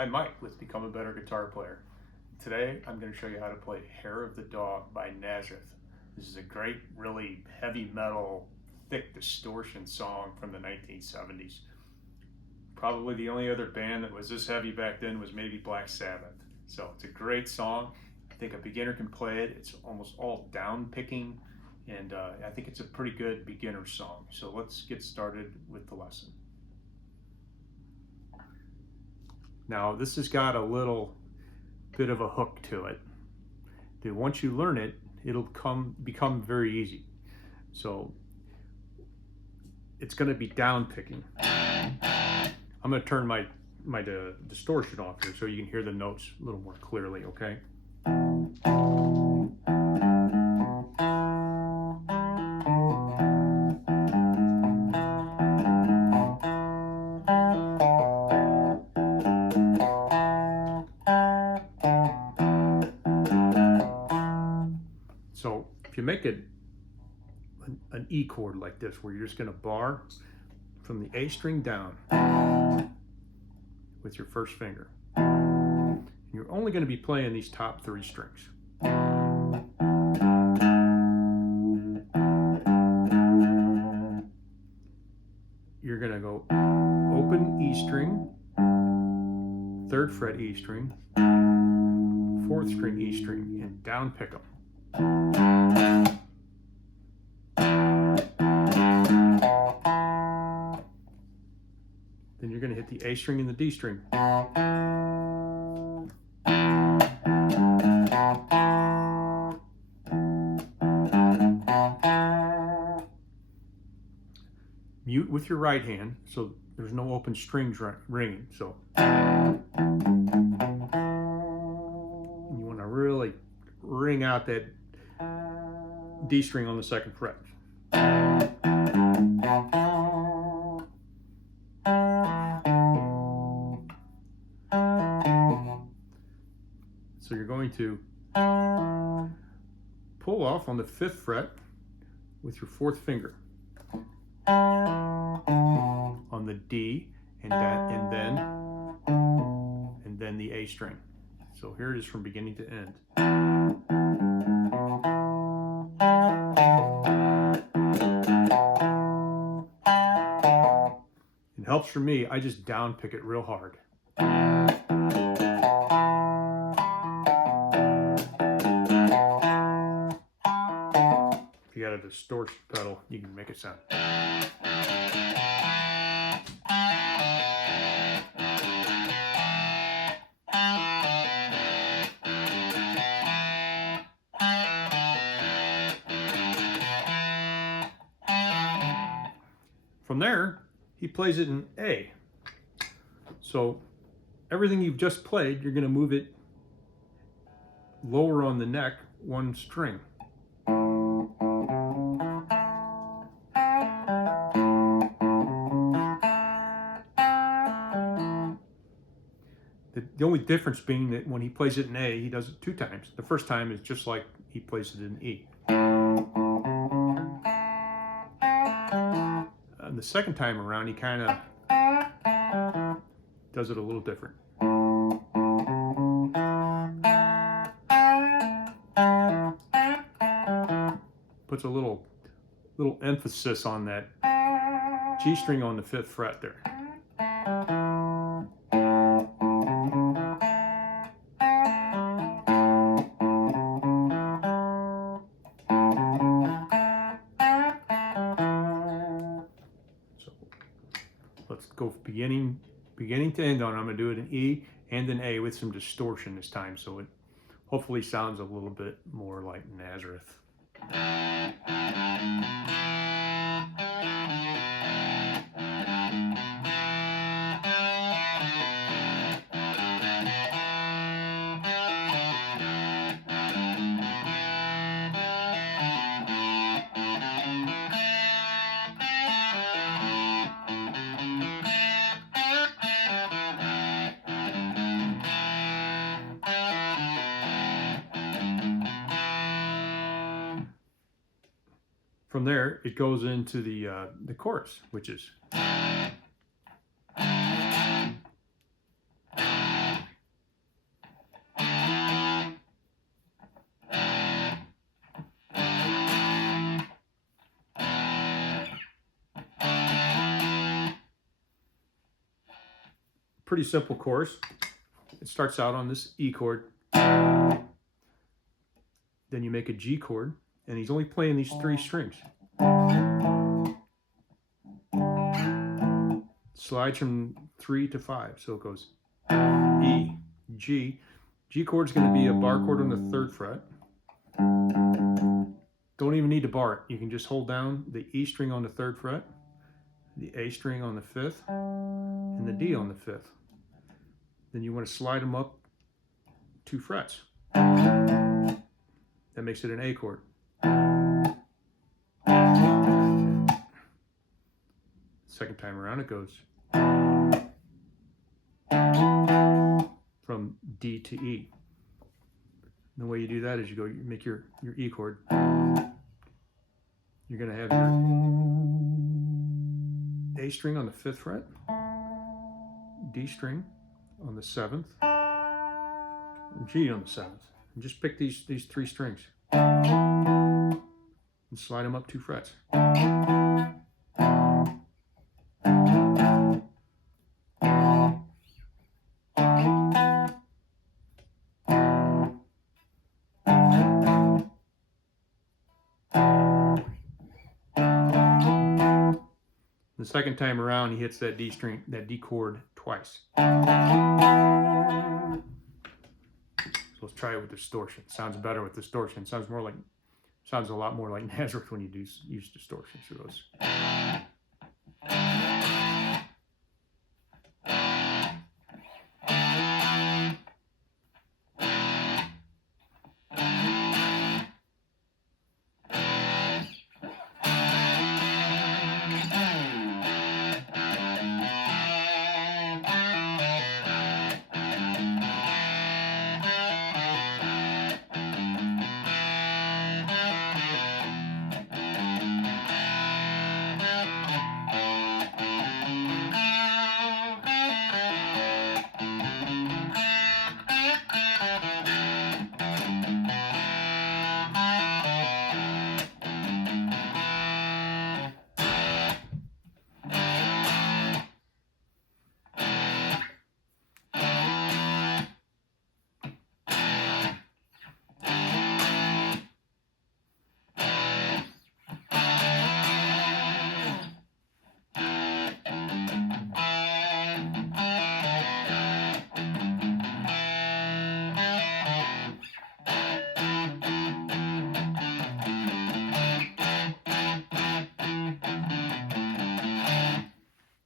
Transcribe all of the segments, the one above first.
I'm Mike with Become a Better Guitar Player. Today I'm going to show you how to play Hair of the Dog by Nazareth. This is a great, really heavy metal, thick distortion song from the 1970s. Probably the only other band that was this heavy back then was maybe Black Sabbath. So it's a great song. I think a beginner can play it. It's almost all down picking, and I think it's a pretty good beginner song. So let's get started with the lesson. Now this has got a little bit of a hook to it. Once you learn it, it'll become very easy. So it's going to be down picking. I'm going to turn my distortion off here so you can hear the notes a little more clearly, okay? So if you make it an E chord like this, where you're just going to bar from the A string down with your first finger, you're only going to be playing these top three strings. You're going to go open E string, 3rd fret E string, 4th string E string, and down pick them. Then you're going to hit the A string and the D string. Mute with your right hand so there's no open strings ringing. So you want to really ring out that D string on the 2nd fret. So you're going to pull off on the 5th fret with your 4th finger on the D and then the A string. So here it is from beginning to end. It helps for me, I just down pick it real hard. If you got a distortion pedal, you can make it sound. From there, he plays it in A. So everything you've just played, you're going to move it lower on the neck, 1 string. The only difference being that when he plays it in A, he does it 2 times. The first time is just like he plays it in E. And the second time around, he kind of does it a little different. Puts a little emphasis on that G string on the 5th fret there. Let's go beginning to end on. I'm going to do it in E and in A with some distortion this time, so it hopefully sounds a little bit more like Nazareth. From there, it goes into the chorus, which is pretty simple chorus. It starts out on this E chord. Then you make a G chord, and he's only playing these 3 strings. Slides from 3 to 5, so it goes E, G. G chord is going to be a bar chord on the 3rd fret. Don't even need to bar it. You can just hold down the E string on the 3rd fret, the A string on the 5th, and the D on the 5th. Then you want to slide them up 2 frets. That makes it an A chord. Second time around it goes from D to E. And the way you do that is you make your E chord. You're going to have your A string on the 5th fret, D string on the 7th, and G on the 7th. And just pick these 3 strings and slide them up 2 frets. The second time around, he hits that D string, that D chord twice. So let's try it with distortion. Sounds better with distortion. Sounds a lot more like Nazareth when you use distortion. So it goes.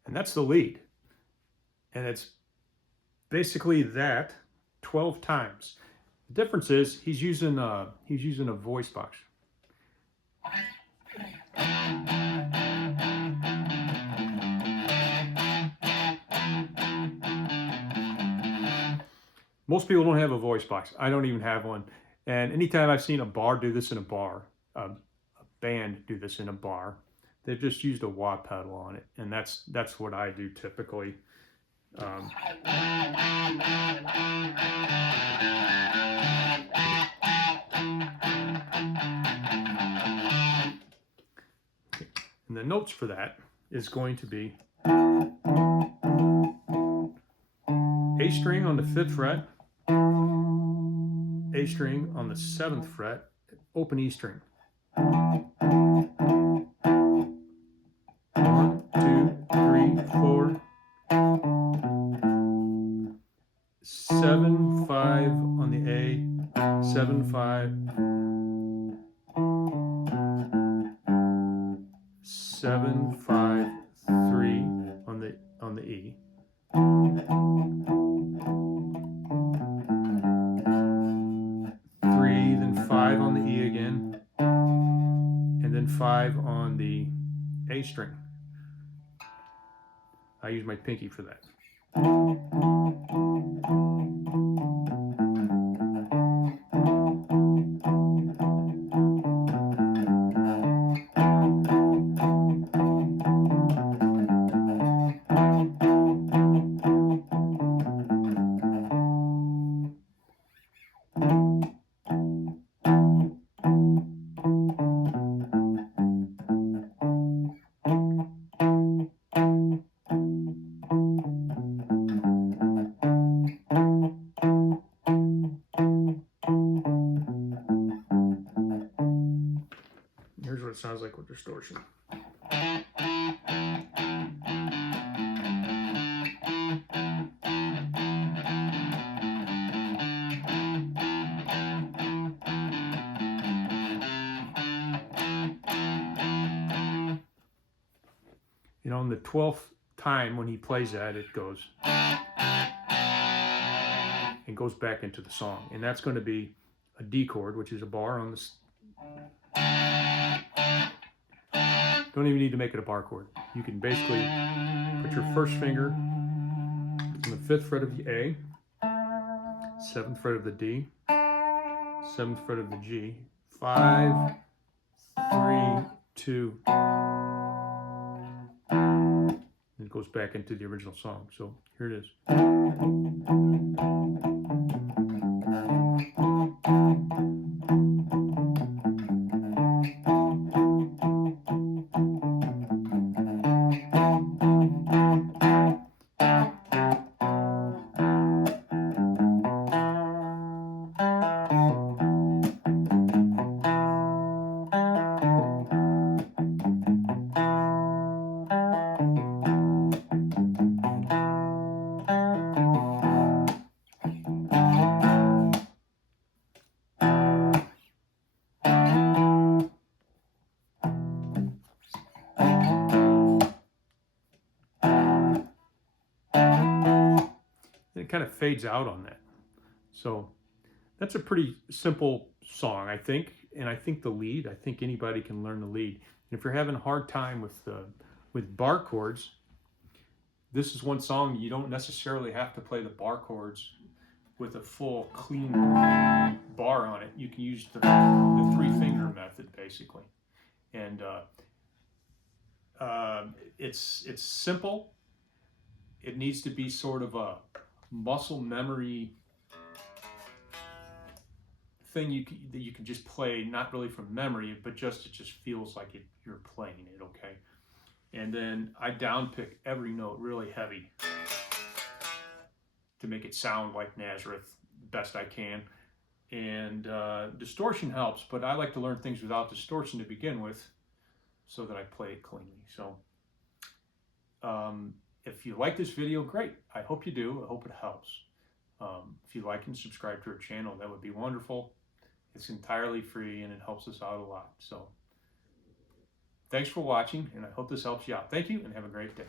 And that's the lead. And it's basically that 12 times. The difference is he's using a voice box. Most people don't have a voice box. I don't even have one. And anytime I've seen a bar do this in a bar, a band do this in a bar, they've just used a wah pedal on it, and that's what I do typically. And the notes for that is going to be A string on the 5th fret, A string on the 7th fret, open E string. 1, 2, 3, 4, 7, 5 on the A, 7, 5, 7, 5, 3 on the E. 3, then 5 on the E again, and then 5 on the A string. I use my pinky for that. it sounds like with distortion. You know, on the 12th time when he plays that, it goes and goes back into the song. And that's going to be a D chord, which is a bar on this. Don't even need to make it a bar chord. You can basically put your first finger on the 5th fret of the A, 7th fret of the D, 7th fret of the G, 5, 3, 2, and it goes back into the original song. So here it is. It kind of fades out on that. So that's a pretty simple song, I think. And I think the lead, I think anybody can learn the lead. And if you're having a hard time with bar chords, this is one song you don't necessarily have to play the bar chords with a full clean bar on it. You can use the 3-finger method basically. And it's simple. It needs to be sort of a muscle memory thing that you can just play, not really from memory, but it just feels like you're playing it, okay? And then I downpick every note really heavy to make it sound like Nazareth best I can. And distortion helps, but I like to learn things without distortion to begin with so that I play it cleanly. So if you like this video, great. I hope you do. I hope it helps. If you like and subscribe to our channel, that would be wonderful. It's entirely free and it helps us out a lot. So thanks for watching, and I hope this helps you out. Thank you and have a great day.